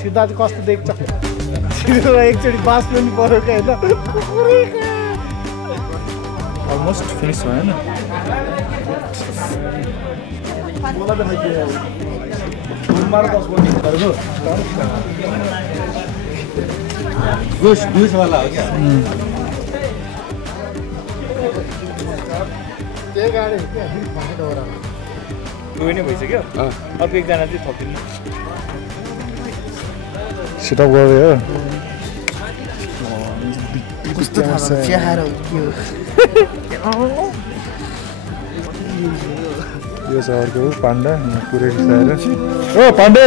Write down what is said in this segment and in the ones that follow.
छिर्दा चाहिँ कस्तो देख्छ छिर्दा एकचोटि बाँच्नु नि पर्यो क्या होइन अलमोस्ट फिनिस भयो हैन घुस वाला हो क्या त्यही गाडी गयो नै भइसक्यो अर्को एकजना चाहिँ थपिनु सेटअप गर्यो कस्तो च्याहारो यो छ अर्को पाण्डा पुरै रिसाएर ओ पाण्डे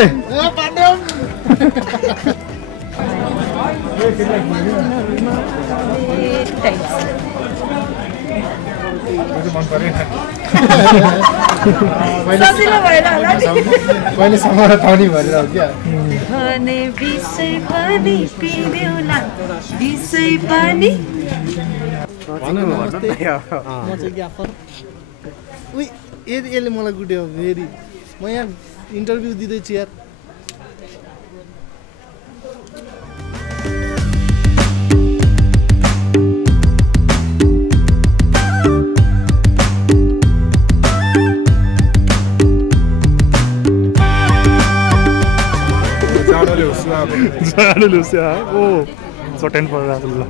मैले समाएर थाउनी भनेर हो क्या यसले मलाई गुट्यो फेरि म यहाँ इन्टरभ्यू दिँदैछु यार जानु लुस्या ओ सटेन परेर ल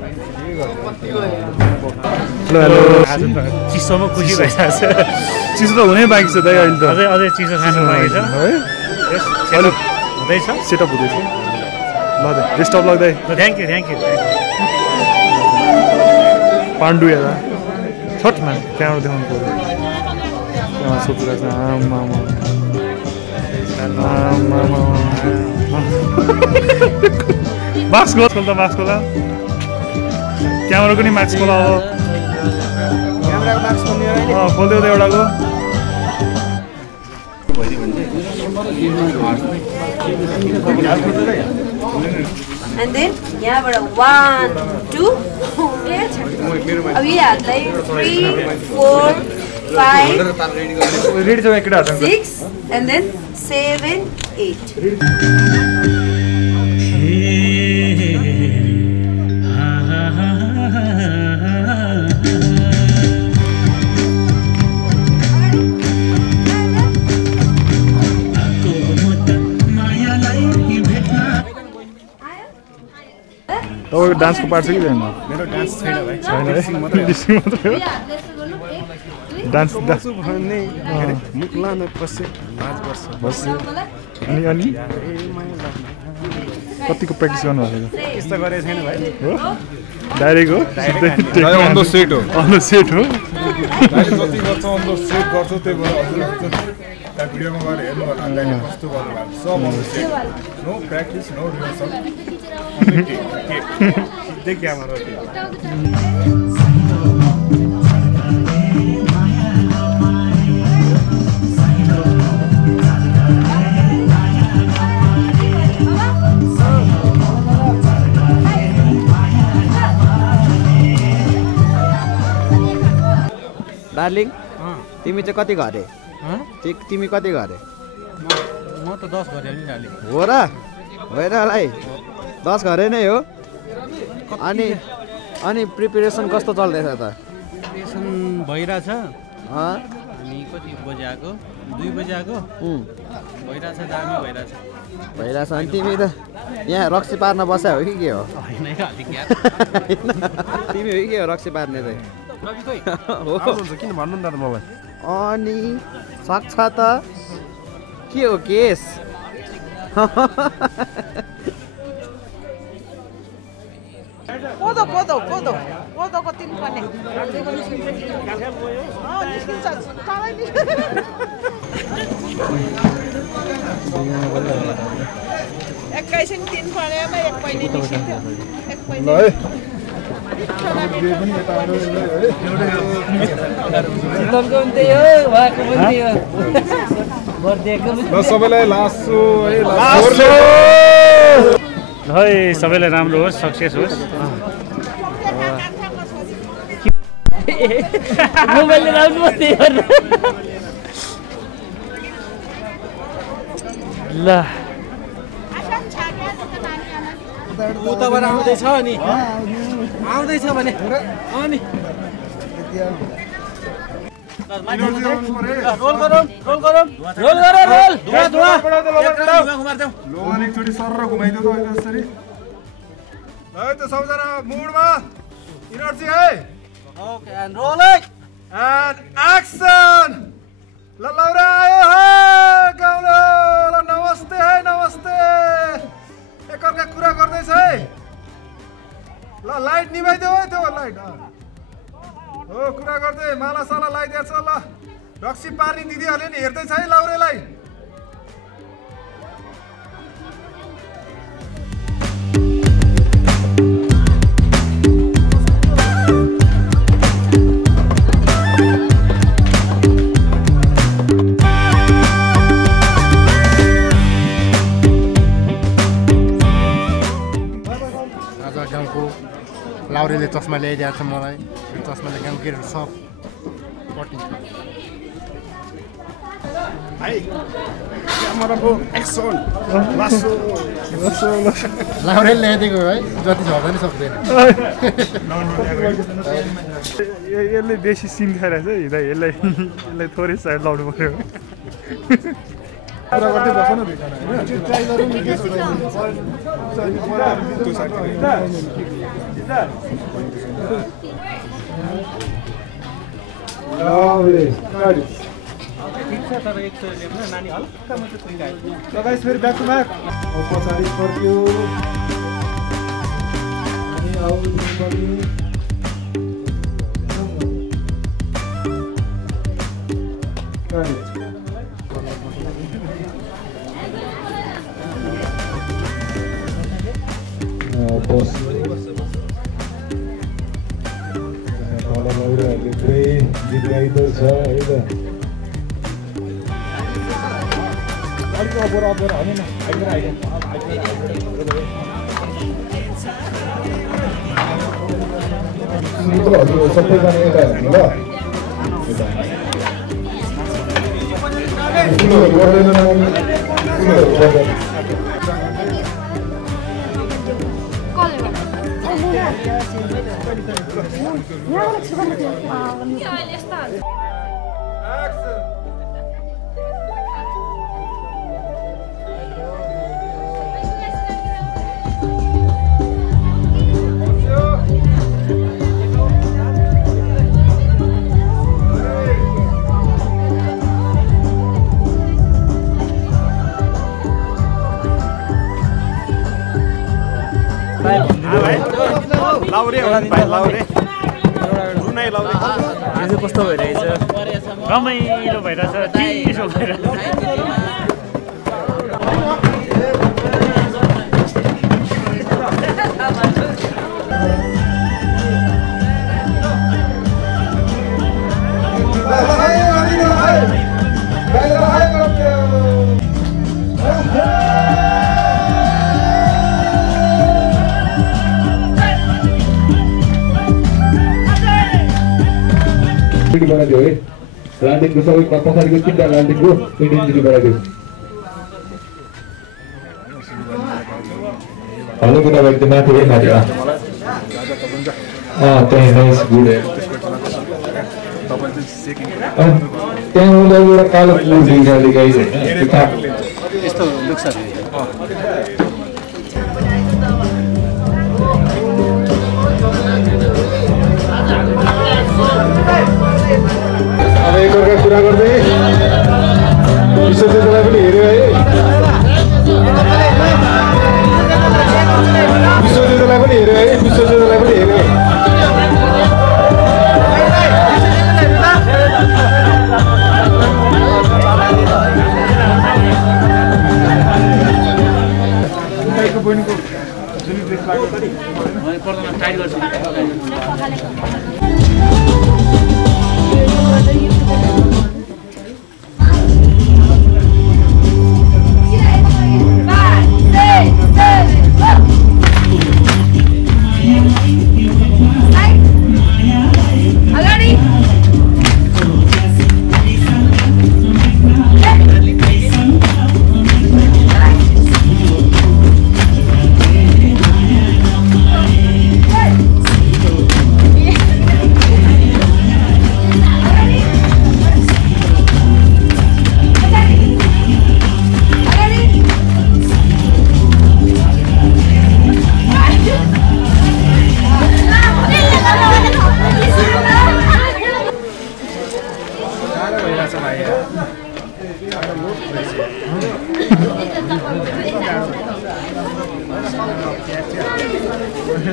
हेलो चिसोमा खुसी भइरहेछ चिसो त हुनै बाँकी छ दाइ अहिले त अझै चिसो खानु बाँकी छ है हुँदैछ सेटअप हुँदैछ ल दाइ रेस्टअप लाग्दै थ्याङ्क यू पाण्डु हेरा छट म्याम त्यहाँबाट देखाउनु पर्यो सोचिरहेको छ आमामा मास्क हो त मास्क होला क्यामेराको नि मास्क होला अब क्यामेराको मास्क खोल्ने खोलिदियो त एउटाको And then यहाँबाट 1 2 अब यी हातलाई 3 4 5 रेडी छ केटाहरु 6 and then 7 8 तपाईको डान्सको पार्ट छ कि छैन मेरो डान्स छैन भाइ छैन मात्रै हो डान्स भन्ने मुक्ला न पसे 5 वर्ष बस्यो अनि कतिको प्र्याक्टिस गर्नु भएको यस्तो गरे छैन भाइ हो डाइरेक्ट हो अन द सेट हो अन द सेट हो जति गर्छ अन द सेट गर्छ त्यही भएर हजुरले त्यो भिडियोमा गएर हेर्नु होला गाइडले कस्तो गर्नु भएको सब on the set no practice no rehearsal के क्यामेरा डार्लिङ तिमी चाहिँ कति घरे तिमी कति घरे म त 10 घरे नि डार्लिङ हो र होइन होला है 10 घरे नै हो अनि प्रिपरेसन कस्तो चल्दैछ त प्रिपरेसन भइरहेछ अनि कति बजे आएको 2 बजे आएको भइरहेछ दामी भइरहेछ अनि तिमी त यहाँ रक्सी पार्न बस्या हो कि के हो हैन अलिक यार तिमी हो कि के हो रक्सी पार्ने चाहिँ किन भन्नु न त मलाई अनि सक्छ त के हो केस कोदोको तिनपने एक्काइसिन तिनपनेमा एक पहिले निस्किन्थ्यो एक पहिले सबैलाई लासो है सबैलाई राम्रो होस् सक्सेस होस् मोबाइलले राम्रो ल उताबाट आउँदैछ अनि आउँदैछ भने अनि रोल गरौँ धुवा एकचोटि सर घुमाइदियो त यसरी है त सबजना मुडमा इनर्जी है okay and role and action ल लौरा आयो है गाउँलो ल नमस्ते है नमस्ते एकअर्का कुरा गर्दैछ है ल लाइट निभाइदेऊ है त्यो लाइट हो कुरा गर्दै माला साला लगाइदिएछ ल रक्सी पार्ने दिदीहरूले नि हेर्दैछ है लौरेलाई लाउरेले चस्मा ल्याइदिएको छ मलाई चस्माले गाउँ केटीहरू सब पटिन्छ लाउरेले ल्याइदिएको है जति झर्दा नि सक्दैन यसले बेसी सिन खाइरहेछ हिँड्दा यसलाई थोरै साइड लाउनु पर्यो कुरा गर्दै बस न दुईजना फेरि ब्याक टु ब्याक पछाडि फर्क्यो सबैजना यता हेर्नु कस्तो भइरहेछ रमाइलो भइरहेछ चिसो भइरहेछ बनाइदियो है ल्यान्डिङको सबै पछाडिको तिनवटा ल्यान्डिङको इन्जिन बनाइदियो हेलो कुरा भएको माथि है माथि त्यहाँ नाइस गुड त्यहाँ उसले एउटा कालो पुल गाइस यस्तो लुक्स अब एकअर्का कुरा गर्दै विश्वजितलाई पनि हेऱ्यो है विश्वजितलाई पनि हेऱ्यो है विश्वजितलाई पनि हेऱ्यो बहिनीको जुन dress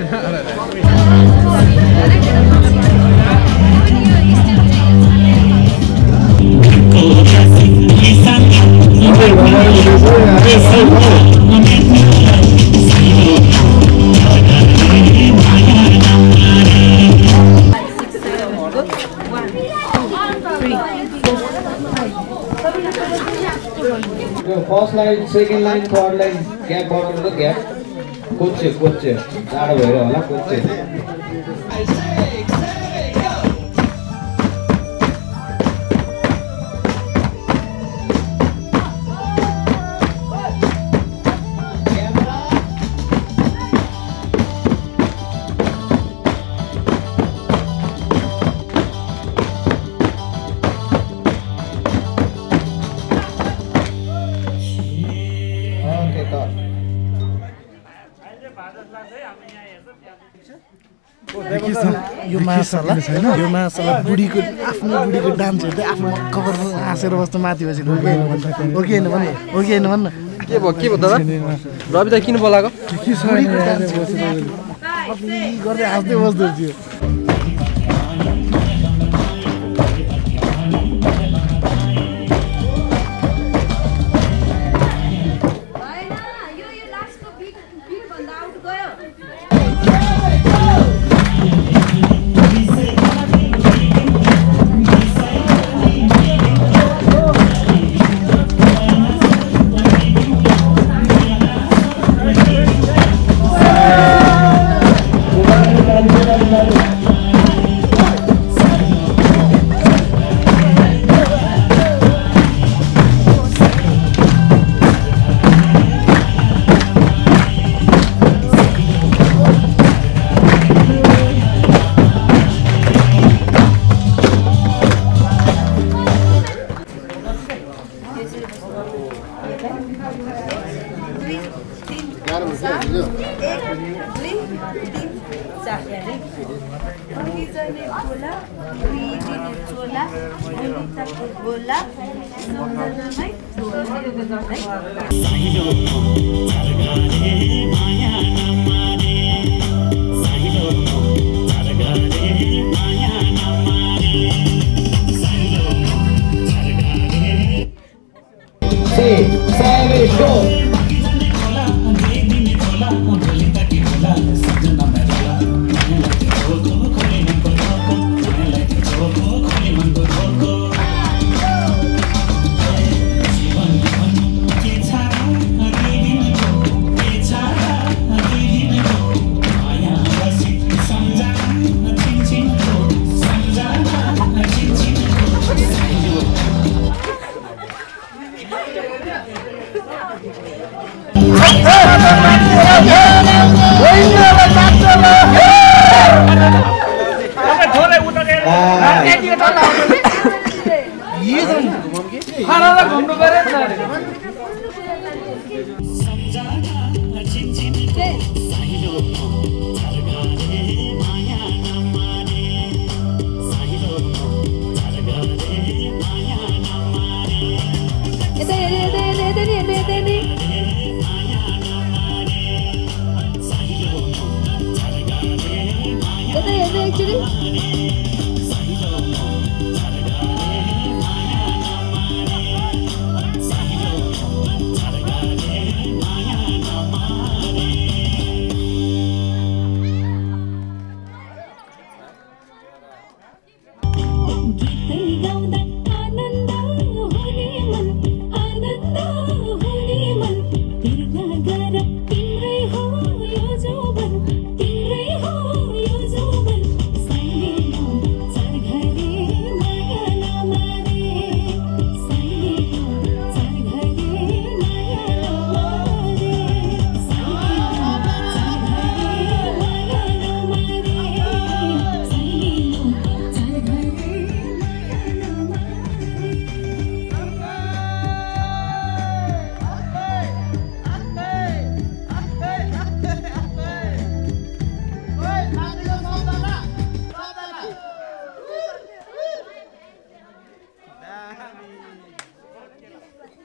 first line second line third line gap बनाउनु त ग्याप कोच्चे टाढो भएर होला कोच्चे यो मासला बुढीको आफ्नो बुढीको डान्स हेर्दै आफ्नो मक्क गरेर हाँसेर बस्नु माथि बसेर हो कि होइन भन्न के भयो दादा रवि दाइ किन बोलाएको गर्दै हाँस्दै बस्दो थियो actually